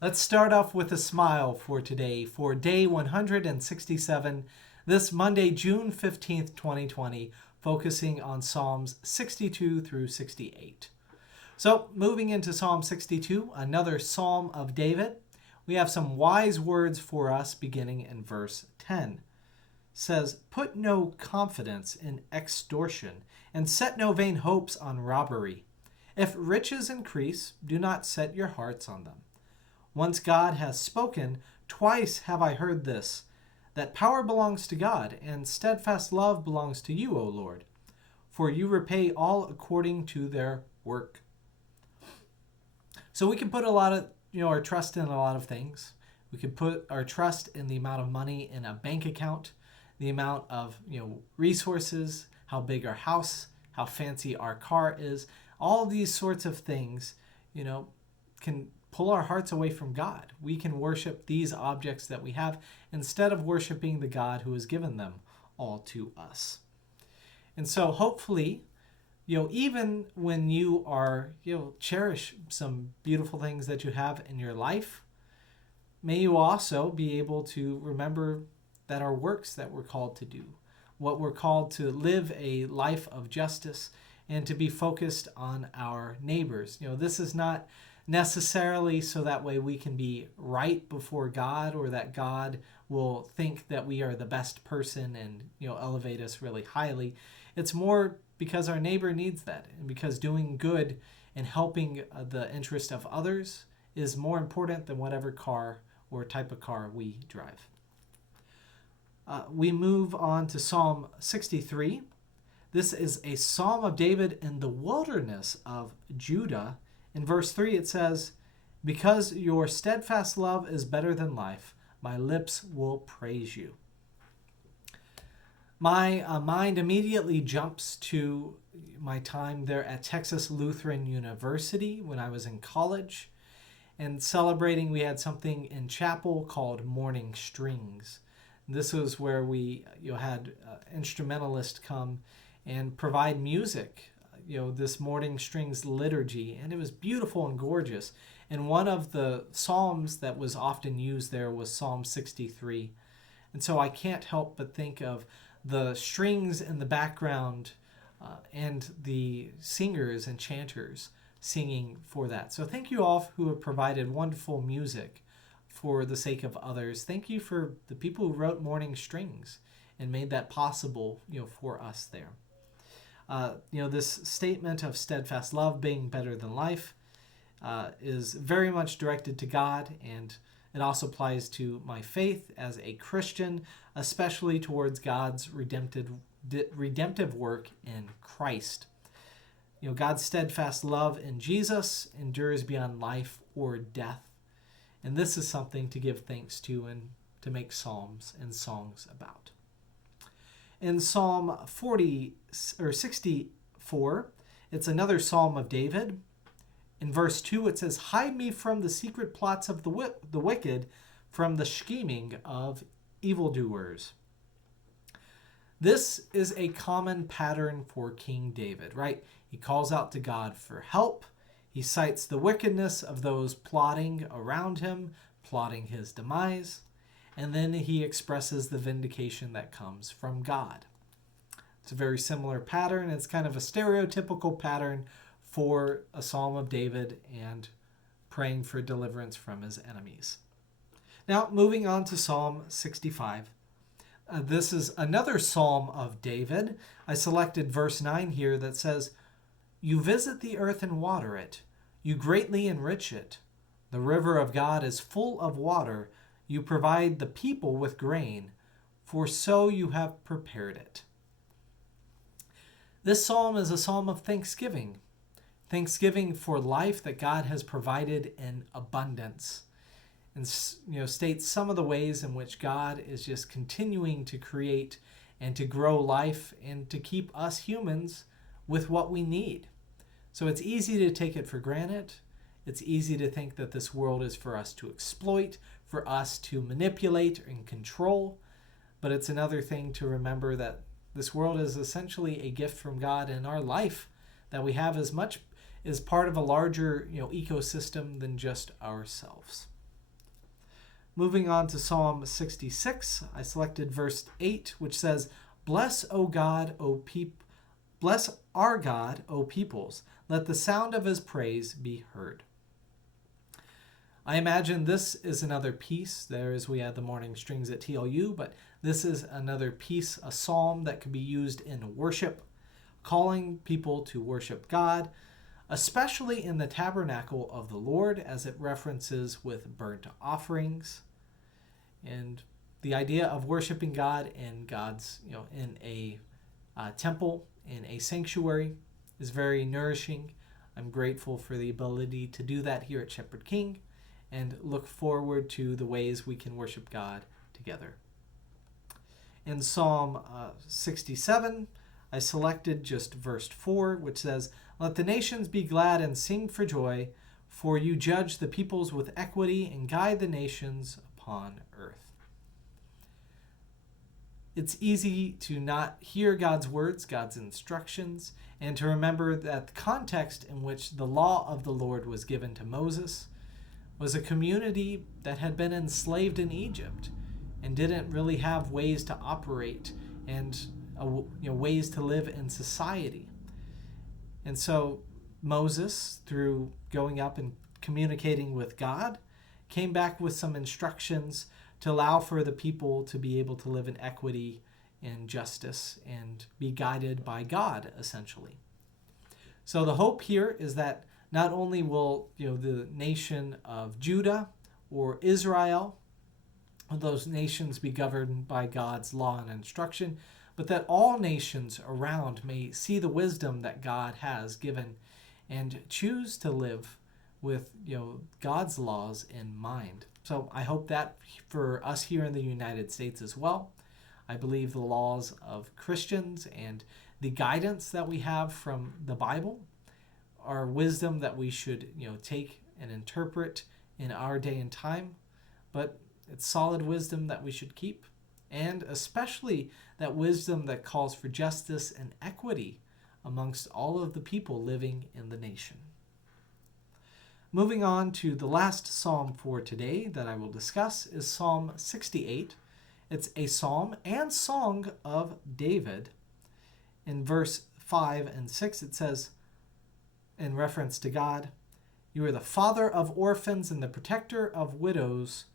Let's start off with a smile for today, for day 167, this Monday, June 15th, 2020, focusing on Psalms 62 through 68. So, moving into Psalm 62, another Psalm of David, we have some wise words for us beginning in verse 10. It says, "Put no confidence in extortion, and set no vain hopes on robbery. If riches increase, do not set your hearts on them. Once God has spoken, twice have I heard this, that power belongs to God, and steadfast love belongs to you, O Lord. For you repay all according to their work." So we can put a lot of, our trust in a lot of things. We can put our trust in the amount of money in a bank account, the amount of, resources, how big our house, how fancy our car is. All these sorts of things, can pull our hearts away from God. We can worship these objects that we have instead of worshiping the God who has given them all to us. And so hopefully, even when you are, cherish some beautiful things that you have in your life, may you also be able to remember that our works that we're called to do, what we're called to live a life of justice and to be focused on our neighbors. This is not necessarily so that way we can be right before God or that God will think that we are the best person and elevate us really highly. It's more because our neighbor needs that, and because doing good and helping the interest of others is more important than whatever car or type of car we drive. We move on to Psalm 63. This is a Psalm of David in the wilderness of Judah. In verse 3 it says, "Because your steadfast love is better than life, my lips will praise you." My mind immediately jumps to my time there at Texas Lutheran University when I was in college. And celebrating, we had something in chapel called Morning Strings. This was where we had instrumentalists come and provide music, this Morning Strings liturgy, and it was beautiful and gorgeous. And one of the psalms that was often used there was Psalm 63. And so I can't help but think of the strings in the background and the singers and chanters singing for that. So thank you all who have provided wonderful music for the sake of others. Thank you for the people who wrote Morning Strings and made that possible, for us there. This statement of steadfast love being better than life is very much directed to God, and it also applies to my faith as a Christian, especially towards God's redemptive work in Christ. God's steadfast love in Jesus endures beyond life or death. And this is something to give thanks to and to make psalms and songs about. In Psalm 64, it's another Psalm of David. In verse 2, it says, "Hide me from the secret plots of the wicked, from the scheming of evildoers." This is a common pattern for King David, right? He calls out to God for help. He cites the wickedness of those plotting around him, plotting his demise, and then he expresses the vindication that comes from God. It's a very similar pattern. It's kind of a stereotypical pattern for a Psalm of David and praying for deliverance from his enemies. Now, moving on to Psalm 65. This is another Psalm of David. I selected verse 9 here that says, "You visit the earth and water it. You greatly enrich it. The river of God is full of water. You provide the people with grain, for so you have prepared it." This psalm is a psalm of thanksgiving. Thanksgiving for life that God has provided in abundance. And states some of the ways in which God is just continuing to create and to grow life and to keep us humans with what we need. So it's easy to take it for granted. It's easy to think that this world is for us to exploit, for us to manipulate and control. But it's another thing to remember that this world is essentially a gift from God, and our life that we have as much is part of a larger ecosystem than just ourselves. Moving on to Psalm 66, I selected verse 8, which says, Bless, O God, bless our God, O peoples. Let the sound of his praise be heard. I imagine this is another piece. There as we had the morning strings at TLU, but this is another piece, a psalm that could be used in worship, calling people to worship God, especially in the tabernacle of the Lord, as it references with burnt offerings. And the idea of worshiping God in God's, in a temple, in a sanctuary, is very nourishing. I'm grateful for the ability to do that here at Shepherd King, and look forward to the ways we can worship God together. In Psalm 67, I selected just verse 4, which says, Let the nations be glad and sing for joy, for you judge the peoples with equity and guide the nations upon earth. It's easy to not hear God's words, God's instructions, and to remember that the context in which the law of the Lord was given to Moses was a community that had been enslaved in Egypt and didn't really have ways to operate and ways to live in society. And so Moses, through going up and communicating with God, came back with some instructions to allow for the people to be able to live in equity and justice and be guided by God, essentially. So the hope here is that not only will the nation of Judah or Israel, those nations be governed by God's law and instruction, but that all nations around may see the wisdom that God has given and choose to live with God's laws in mind. So I hope that for us here in the United States as well. I believe the laws of Christians and the guidance that we have from the Bible are wisdom that we should take and interpret in our day and time, but it's solid wisdom that we should keep, and especially that wisdom that calls for justice and equity amongst all of the people living in the nation. Moving on to the last psalm for today that I will discuss is Psalm 68. It's a psalm and song of David. In verse 5 and 6 it says, in reference to God, You are the father of orphans and the protector of widows.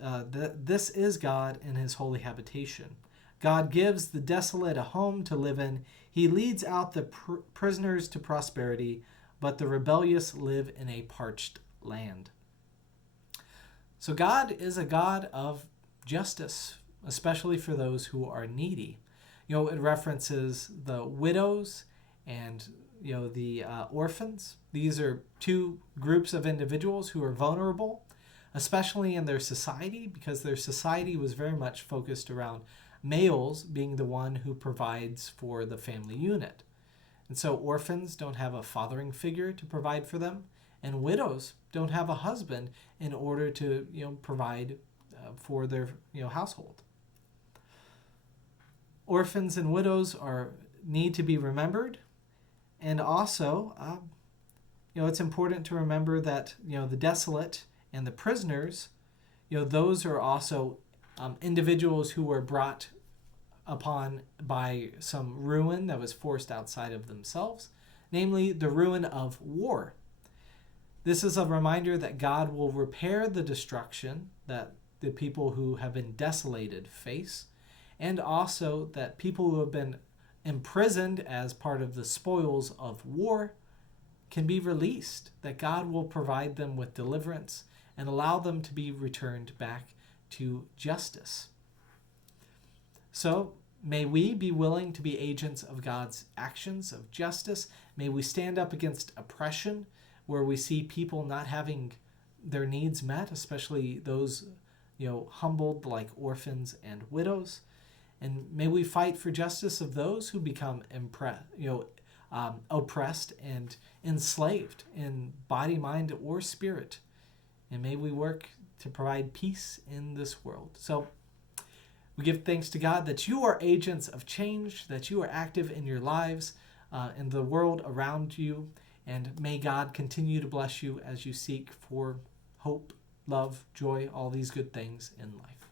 This is God in his holy habitation. God gives the desolate a home to live in. He leads out the prisoners to prosperity, but the rebellious live in a parched land. So God is a God of justice, especially for those who are needy. It references the widows and the orphans. These are two groups of individuals who are vulnerable, especially in their society, because their society was very much focused around males being the one who provides for the family unit. And so orphans don't have a fathering figure to provide for them, and widows don't have a husband in order to provide for their household. Orphans and widows need to be remembered, and also it's important to remember that the desolate and the prisoners, those are also individuals who were brought upon by some ruin that was forced outside of themselves, namely the ruin of war. This is a reminder that God will repair the destruction that the people who have been desolated face, and also that people who have been imprisoned as part of the spoils of war can be released, that God will provide them with deliverance and allow them to be returned back to justice. So may we be willing to be agents of God's actions of justice. May we stand up against oppression where we see people not having their needs met, especially those humbled like orphans and widows. And may we fight for justice of those who become oppressed and enslaved in body, mind, or spirit. And may we work to provide peace in this world. So we give thanks to God that you are agents of change, that you are active in your lives, in the world around you. And may God continue to bless you as you seek for hope love, joy, all these good things in life.